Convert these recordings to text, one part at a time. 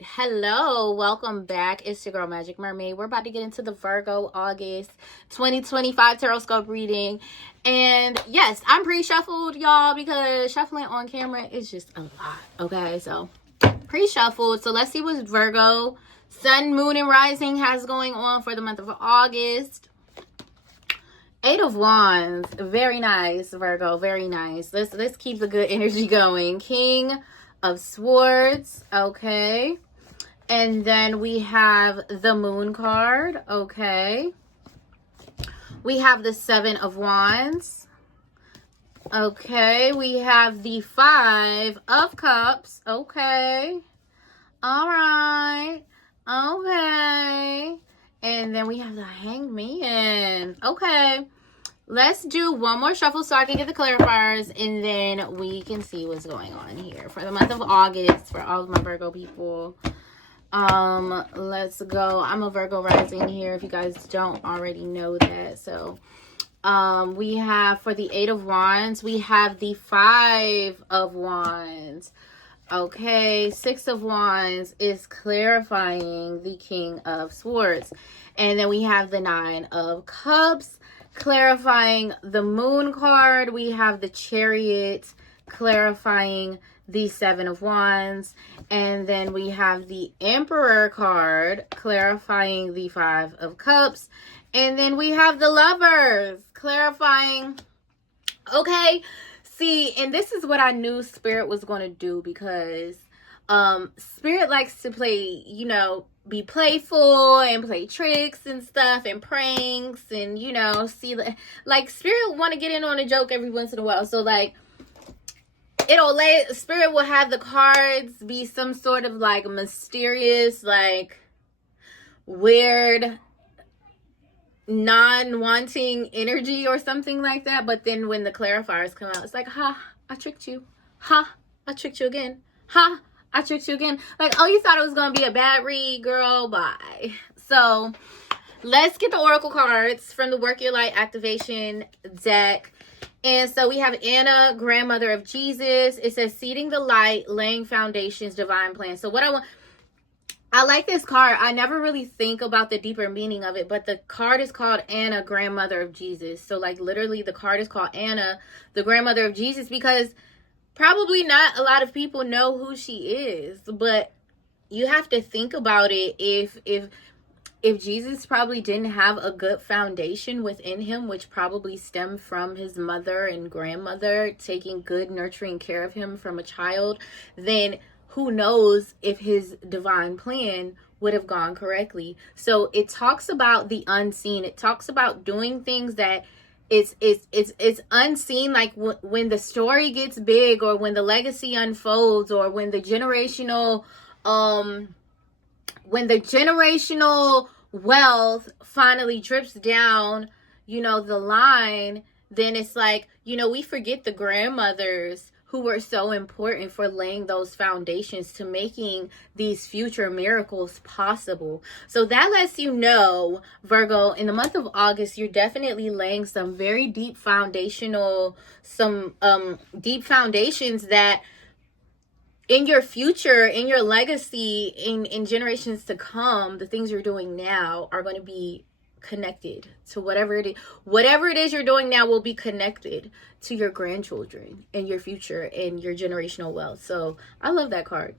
right. Hello. Welcome back. It's your girl, Magic Mermaid. We're about to get into the Virgo August 2025 Tarotscope reading. And yes, I'm pre-shuffled, y'all, because shuffling on camera is just a lot. Okay, so pre-shuffled. So let's see what Virgo, Sun, Moon, and Rising has going on for the month of August. Eight of Wands. Very nice, Virgo. Very nice. Let's keep the good energy going. King of Swords. Okay. And then we have the Moon card. Okay. We have the Seven of Wands. Okay. We have the Five of Cups. Okay. All right. Okay. And then we have the Hanged Man. Okay. Let's do one more shuffle so I can get the clarifiers. And then we can see what's going on here for the month of August for all of my Virgo people. Let's go. I'm a Virgo rising here if you guys don't already know that. So, we have for the Eight of Wands, we have the Five of Wands. Okay, Six of Wands is clarifying the King of Swords. And then we have the Nine of Cups, clarifying the Moon card. We have the Chariot, clarifying the Seven of Wands. And then we have the Emperor card, clarifying the Five of Cups. And then we have the Lovers, clarifying, okay. See, and this is what I knew Spirit was going to do, because Spirit likes to play, be playful and play tricks and stuff and pranks and, see, like, Spirit want to get in on a joke every once in a while. So, like, Spirit will have the cards be some sort of, like, mysterious, like, weird, non-wanting energy or something like that. But then when the clarifiers come out, it's like, ha, I tricked you. Ha, I tricked you again. Ha, I tricked you again. Like, oh, you thought it was going to be a bad read, girl. Bye. So let's get the oracle cards from the Work Your Light activation deck. And so we have Anna, grandmother of Jesus. It says seeding the light, laying foundations, divine plan. So what I like this card. I never really think about the deeper meaning of it, but the card is called Anna, grandmother of Jesus. So, like, literally the card is called Anna, the grandmother of Jesus, because probably not a lot of people know who she is, but you have to think about it. If Jesus probably didn't have a good foundation within him, which probably stemmed from his mother and grandmother taking good nurturing care of him from a child, then who knows if his divine plan would have gone correctly. So it talks about the unseen. It talks about doing things that it's unseen, like when the story gets big, or when the legacy unfolds, or when the generational wealth finally drips down, the line. Then it's like, we forget the grandmothers who were so important for laying those foundations to making these future miracles possible. So that lets you know, Virgo, in the month of August, you're definitely laying some very deep foundations that in your future, in your legacy, in generations to come, the things you're doing now are going to be connected to whatever it is you're doing now will be connected to your grandchildren and your future and your generational wealth. So I love that card.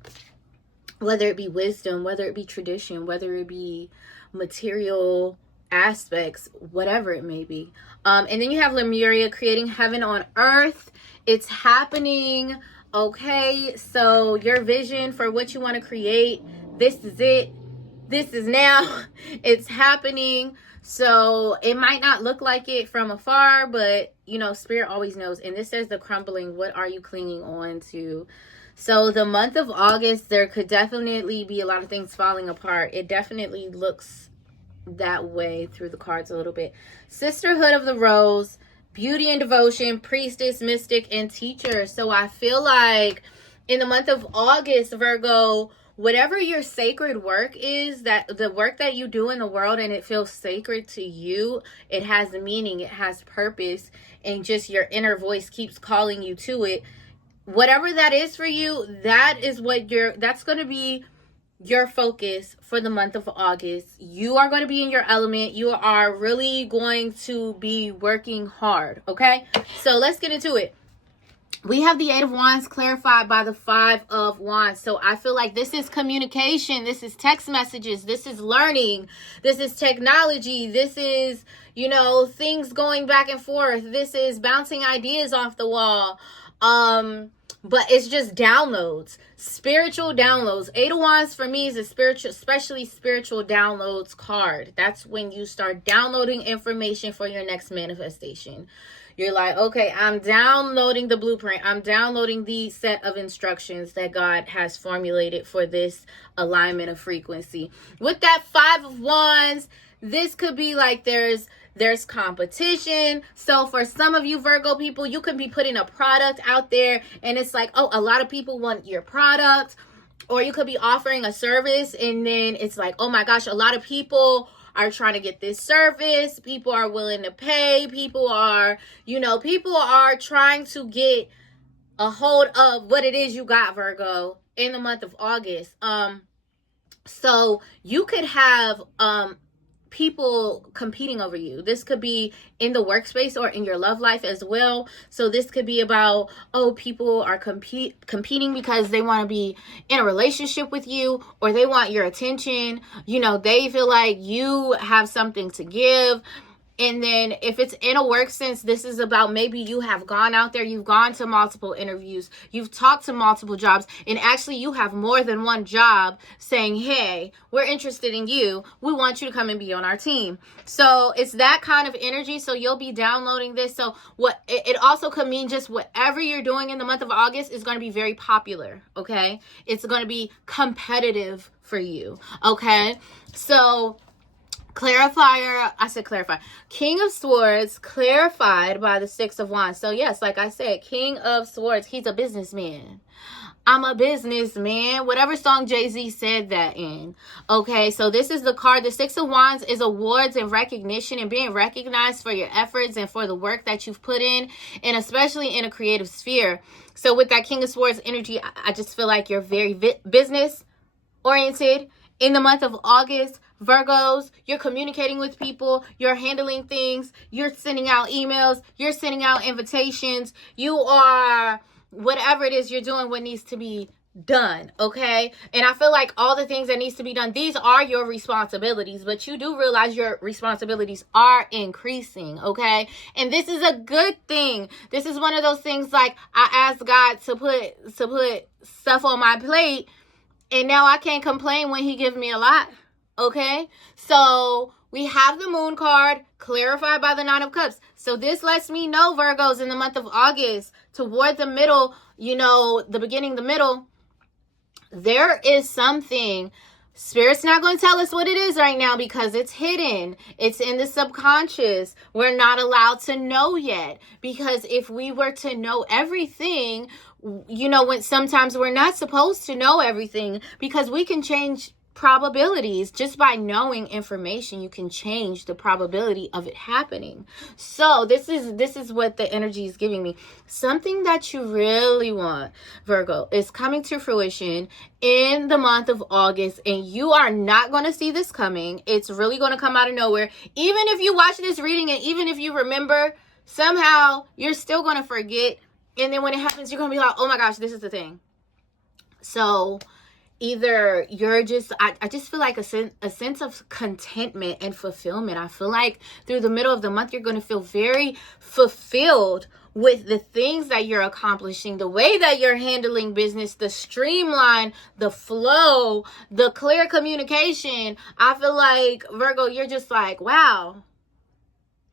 Whether it be wisdom, whether it be tradition, whether it be material aspects, whatever it may be. And then you have Lemuria, creating heaven on earth. It's happening. Okay, so your vision for what you want to create, this is it. This is now. It's happening. So it might not look like it from afar, but Spirit always knows. And this says the crumbling. What are you clinging on to? So the month of August, there could definitely be a lot of things falling apart. It definitely looks that way through the cards a little bit. Sisterhood of the Rose, beauty and devotion, priestess, mystic, and teacher. So I feel like in the month of August, Virgo, whatever your sacred work is, that the work that you do in the world and it feels sacred to you, it has meaning, it has purpose, and just your inner voice keeps calling you to it. Whatever that is for you, that is what that's going to be your focus for the month of August. You are going to be in your element. You are really going to be working hard, okay? So let's get into it. We have the Eight of Wands clarified by the Five of Wands. So I feel like this is communication. This is text messages. This is learning. This is technology. This is, you know, things going back and forth. This is bouncing ideas off the wall. But it's just downloads, spiritual downloads. Eight of Wands for me is a spiritual, especially spiritual downloads card. That's when you start downloading information for your next manifestation. You're like, okay, I'm downloading the blueprint. I'm downloading the set of instructions that God has formulated for this alignment of frequency. With that Five of Wands, this could be like there's competition. So for some of you Virgo people, you can be putting a product out there and it's like, oh, a lot of people want your product. Or you could be offering a service and then it's like, oh my gosh, a lot of people are trying to get this service. People are willing to pay. People are trying to get a hold of what it is you got, Virgo, in the month of August. So you could have people competing over you. This could be in the workspace or in your love life as well. So this could be about, oh, people are competing because they want to be in a relationship with you or they want your attention. You know, they feel like you have something to give. And then if it's in a work sense, this is about maybe you have gone out there, you've gone to multiple interviews, you've talked to multiple jobs, and actually you have more than one job saying, hey, we're interested in you. We want you to come and be on our team. So it's that kind of energy. So you'll be downloading this. So what it also could mean just whatever you're doing in the month of August is going to be very popular. Okay. It's going to be competitive for you. Okay. So King of Swords clarified by the Six of Wands. So yes, like I said, King of Swords, he's a businessman. I'm a businessman. Whatever song Jay-Z said that in. Okay, so this is the card. The Six of Wands is awards and recognition and being recognized for your efforts and for the work that you've put in, and especially in a creative sphere. So with that King of Swords energy, I just feel like you're very business oriented in the month of August. Virgos, you're communicating with people, you're handling things, you're sending out emails, you're sending out invitations, you are, whatever it is you're doing, what needs to be done, okay? And I feel like all the things that needs to be done, these are your responsibilities, but you do realize your responsibilities are increasing, okay? And this is a good thing. This is one of those things like I asked God to put stuff on my plate, and now I can't complain when he gives me a lot. Okay, so we have the Moon card clarified by the Nine of Cups. So this lets me know, Virgos, in the month of August, toward the middle, you know, the beginning, the middle, there is something. Spirit's not going to tell us what it is right now because it's hidden. It's in the subconscious. We're not allowed to know yet, because if we were to know everything, you know, when sometimes we're not supposed to know everything, because we can change probabilities just by knowing information. You can change the probability of it happening. So this is what the energy is giving me. Something that you really want, Virgo, is coming to fruition in the month of August, and you are not going to see this coming. It's really going to come out of nowhere. Even if you watch this reading and even if you remember, somehow you're still going to forget, and then when it happens, you're going to be like, oh my gosh, this is the thing. So either you're just, I just feel like a sense of contentment and fulfillment. I feel like through the middle of the month, you're going to feel very fulfilled with the things that you're accomplishing, the way that you're handling business, the streamline, the flow, the clear communication. I feel like, Virgo, you're just like, wow,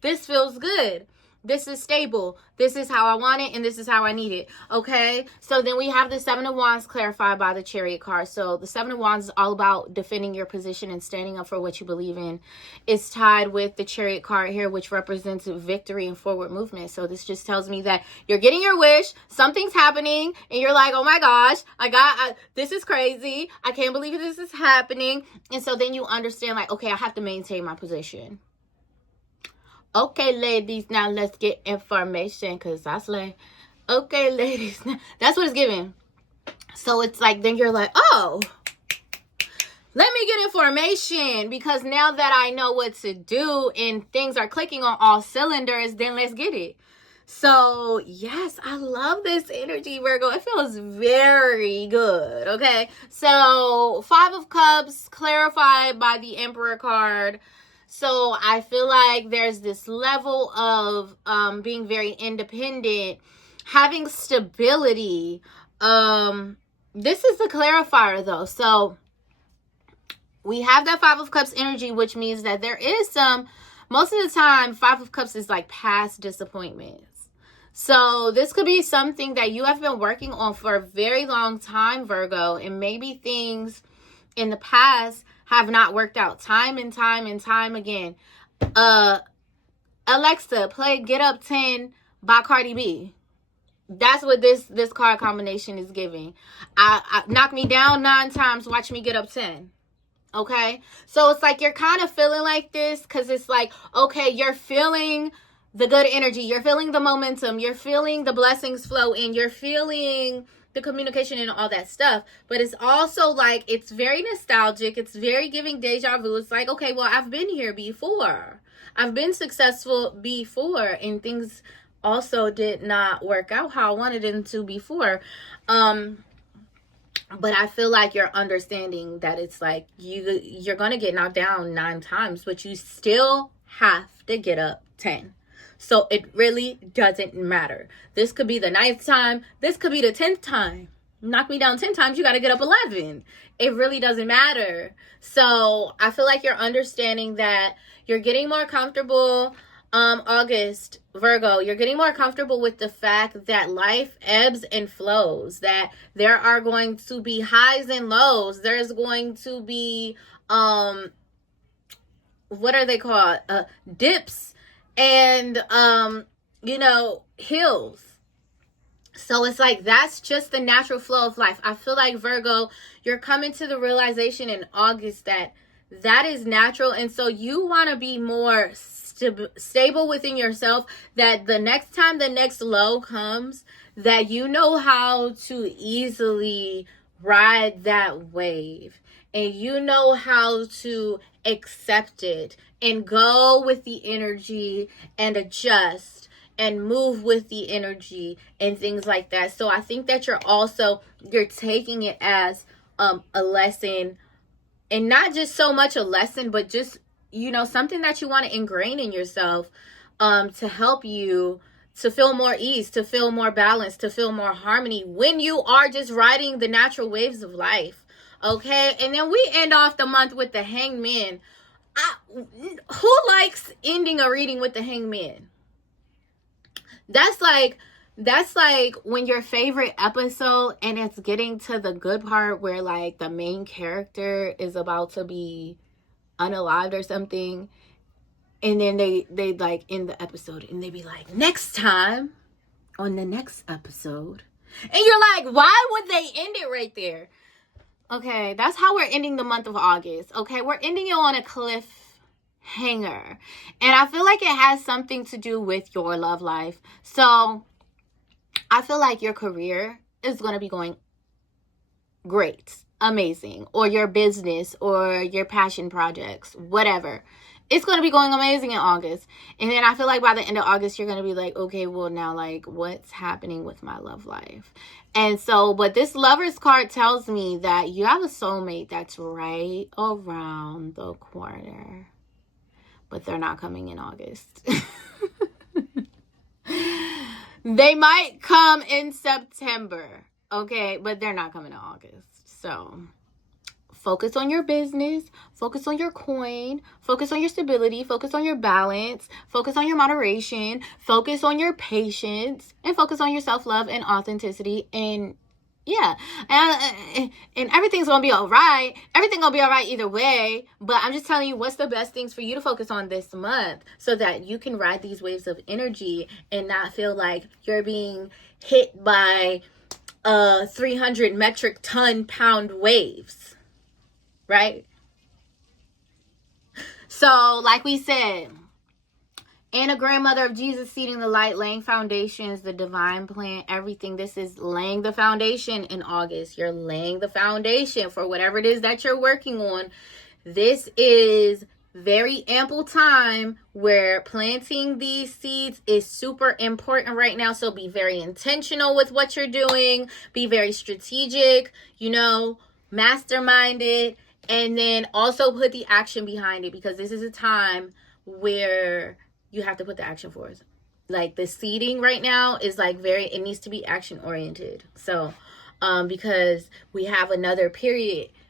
this feels good. This is stable. This is how I want it, and this is how I need it. Okay? So then we have the Seven of Wands clarified by the Chariot card. So the Seven of Wands is all about defending your position and standing up for what you believe in. It's tied with the Chariot card here, which represents victory and forward movement. So this just tells me that you're getting your wish, something's happening, and you're like, oh my gosh, this is crazy. I can't believe this is happening. And so then you understand, like, okay, I have to maintain my position. Okay, ladies, now let's get information, because that's like, okay, ladies, that's what it's giving. So it's like, then you're like, oh, let me get information, because now that I know what to do and things are clicking on all cylinders, then let's get it. So yes, I love this energy, Virgo. It feels very good. Okay, so 5 of Cups clarified by the Emperor card. So I feel like there's this level of being very independent, having stability. This is the clarifier though. So we have that 5 of Cups energy, which means that there is most of the time, 5 of Cups is like past disappointments. So this could be something that you have been working on for a very long time, Virgo, and maybe things in the past have not worked out time and time again. Alexa, play Get Up 10 by Cardi B. That's what this card combination is giving. I knock me down 9 times, watch me get up 10. Okay, so it's like you're kind of feeling like this because it's like, okay, you're feeling the good energy, you're feeling the momentum, you're feeling the blessings flow in, you're feeling the communication and all that stuff. But it's also like, it's very nostalgic, it's very giving deja vu. It's like, okay, well, I've been here before, I've been successful before, and things also did not work out how I wanted them to before. But I feel like you're understanding that it's like you're going to get knocked down 9 times, but you still have to get up 10. So it really doesn't matter. This could be the 9th time. This could be the 10th time. Knock me down 10 times, you got to get up 11. It really doesn't matter. So I feel like you're understanding that you're getting more comfortable. August, Virgo, you're getting more comfortable with the fact that life ebbs and flows, that there are going to be highs and lows. There's going to be what are they called, dips and hills. So it's like, that's just the natural flow of life. I feel like, Virgo, you're coming to the realization in August that is natural. And so you want to be more stable within yourself, that the next time the next low comes, that you know how to easily ride that wave, and you know how to accept it and go with the energy and adjust and move with the energy and things like that. So I think that you're taking it as a lesson, and not just so much a lesson, but just, something that you want to ingrain in yourself, to help you to feel more ease, to feel more balance, to feel more harmony when you are just riding the natural waves of life. Okay, and then we end off the month with the Hangman. Who likes ending a reading with the Hangman? That's like when your favorite episode and it's getting to the good part where like the main character is about to be unalived or something, and then they like end the episode and they be like, next time on the next episode, and you're like, why would they end it right there? Okay, that's how we're ending the month of August. Okay, we're ending it on a cliffhanger, and I feel like it has something to do with your love life. So I feel like your career is going to be going great, amazing, or your business or your passion projects, whatever. It's going to be going amazing in August. And then I feel like by the end of August, you're going to be like, okay, well now, like, what's happening with my love life? And so, but this Lover's card tells me that you have a soulmate that's right around the corner, but they're not coming in August. They might come in September, okay? But they're not coming in August. So focus on your business, focus on your coin, focus on your stability, focus on your balance, focus on your moderation, focus on your patience, and focus on your self-love and authenticity. And yeah, and everything's gonna be all right. Everything gonna be all right either way. But I'm just telling you what's the best things for you to focus on this month, so that you can ride these waves of energy and not feel like you're being hit by 300 metric pound waves, right? So like we said, And a grandmother of Jesus, seeding the light, laying foundations, the divine plan, everything. This is laying the foundation in August. You're laying the foundation for whatever it is that you're working on. This is very ample time where planting these seeds is super important right now. So be very intentional with what you're doing. Be very strategic, masterminded, and then also put the action behind it, because this is a time where you have to put the action forth. Like the seeding right now is like it needs to be action oriented. So, because we have another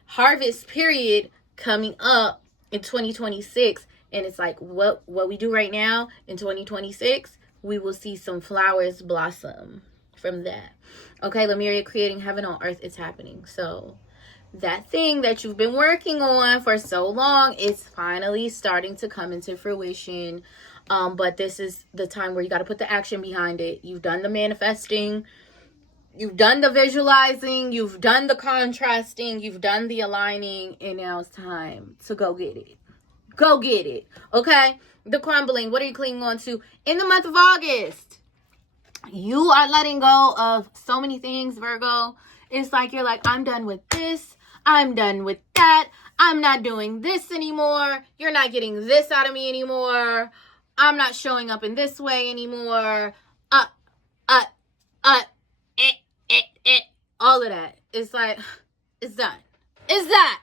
harvest period coming up in 2026. And it's like what we do right now in 2026, we will see some flowers blossom from that. Okay, Lemuria, creating heaven on earth, it's happening. So that thing that you've been working on for so long is finally starting to come into fruition. But this is the time where you got to put the action behind it. You've done the manifesting, you've done the visualizing, you've done the contrasting, you've done the aligning, and now it's time to go get it. Go get it. Okay? The crumbling. What are you clinging on to in the month of August? You are letting go of so many things, Virgo. It's like you're like, I'm done with this. I'm done with that. I'm not doing this anymore. You're not getting this out of me anymore. I'm not showing up in this way anymore. All of that. It's like, it's done. It's done.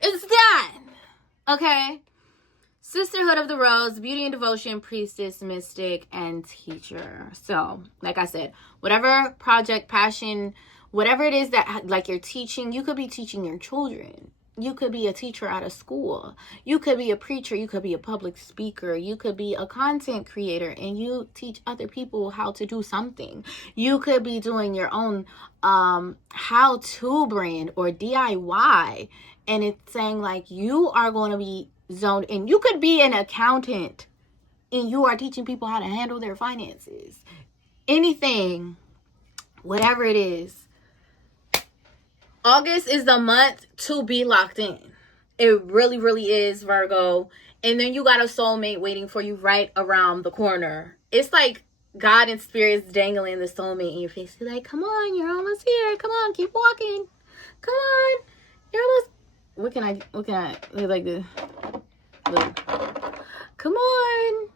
It's done. Okay? Sisterhood of the Rose, beauty and devotion, priestess, mystic, and teacher. So, like I said, whatever project, passion, whatever it is that like you're teaching, you could be teaching your children. You could be a teacher at a school. You could be a preacher. You could be a public speaker. You could be a content creator and you teach other people how to do something. You could be doing your own how-to brand or DIY. And it's saying like you are going to be zoned in. You could be an accountant and you are teaching people how to handle their finances. Anything, whatever it is. August is the month to be locked in. It really, really is, Virgo. And then you got a soulmate waiting for you right around the corner. It's like God and spirits dangling the soulmate in your face. You're like, come on, you're almost here. Come on, keep walking. Come on. You're almost... What can I look like this? Look. Come on.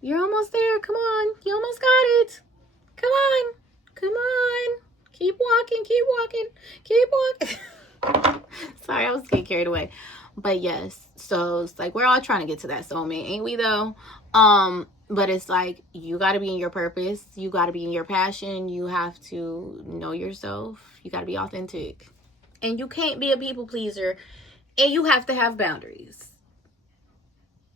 You're almost there. Come on. You almost got it. Come on. Come on. Keep walking, keep walking, keep walking. Sorry, I was getting carried away. But yes, so it's like we're all trying to get to that soulmate, ain't we though? But it's like you got to be in your purpose. You got to be in your passion. You have to know yourself. You got to be authentic. And you can't be a people pleaser. And you have to have boundaries.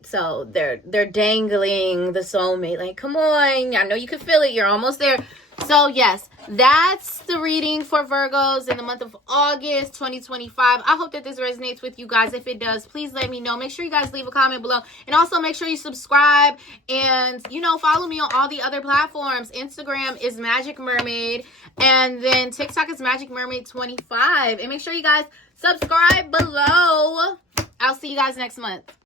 So they're dangling the soulmate. Like, come on. I know you can feel it. You're almost there. So yes, that's the reading for Virgos in the month of August 2025. I hope that this resonates with you guys. If it does, please let me know. Make sure you guys leave a comment below. And also make sure you subscribe and, follow me on all the other platforms. Instagram is Magic Mermaid. And then TikTok is Magic Mermaid 25. And make sure you guys subscribe below. I'll see you guys next month.